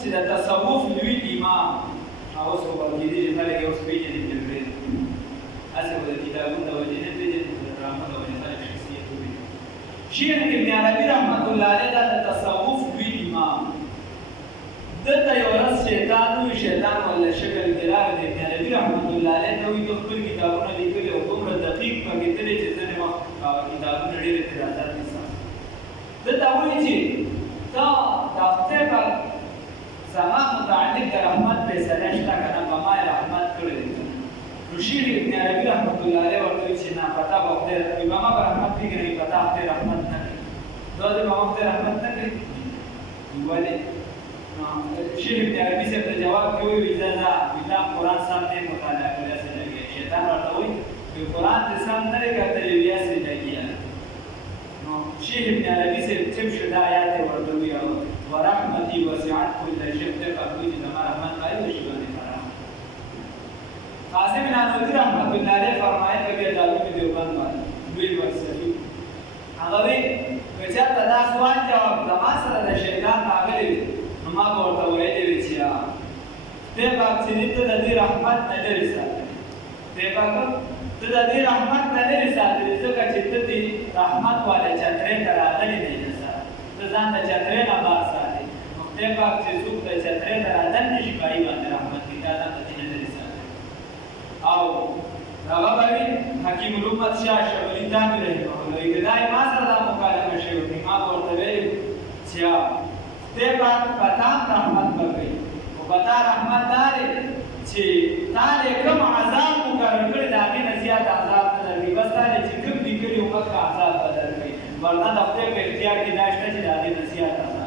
چې د تصوف لوی امام اوس ورته دي چې خلک اوس پیژني د دې اسه د کتابونو د وجه نه پیژني د رحمت او خلک شخصیت وي شیخ ابن عربي رحمت الله علیه د تصوف لوی امام دته یو ورځ شیطان ولا شکل ګرار دی ابن عربي رحمت الله علیه ته وی د خپل کتابونو لیکلي او دومره دقیق پکې تللی چې ځنې وخت کتابونه ډېر اعتراضات نشته دته وایي چې تا د خدای پاک زما متعلق د رحمت فیصله شته که نه په ما یې رحمت کړی دی نو شیخ ابن عربي رحمت الله علیه ورته وایي چې نه په تا به خدای په ما به رحمت نه کوي په تا خدای رحمت نه کوي دا دې په ما خدای رحمت نه کوي ولې شیخ ابن عربي صاحب ته جواب کوي وایي زه نه دا قرآن سم نه مطالعه کړی هسې لګیا شیطان ورته وایي چې قرآن دې سم نه دی کتلی وي هسې لګیا نو شیخ ابن عربي صاحب چپ شو دا آیات یې ورته ووایه ورحمتي وسعت كل شيء فقوي زما رحمت قائل شي باندې فرام قاسم نانوتي رحمت الله علیه فرمایي چې دالو په دیوبند باندې دوی ورسېږي هغه وی چې دا سوال جواب زما سره د شیطان راغلی نو ما ورته ویلې چې ته په چې د دې رحمت نه لري ساتي ته د دې رحمت نه لري ساتي ځکه چې ته دې رحمت والا چترې ته راغلی نه ځان د چترې نه بار ساتي نو خدای پاک چې څوک د چترې نه رادن نشي پایي باندې رحمت دې تعالی په دې نه لري ساتي او هغه باندې حکیم الامت شاه شبلی تامي رحمه الله کدای ما سره د مکالمه شوی ما ورته ویل چې خدای پاک پتا رحمت وکړي او پتا رحمت دار چې تعالی کوم عذاب مقرر کړی دا غي نه زیات عذاب نه لري بس تعالی چې کوم دي کړی او هغه عذاب بدل کړي ورنه د خپل په اختیار کې ناشته چې د دې نصیحت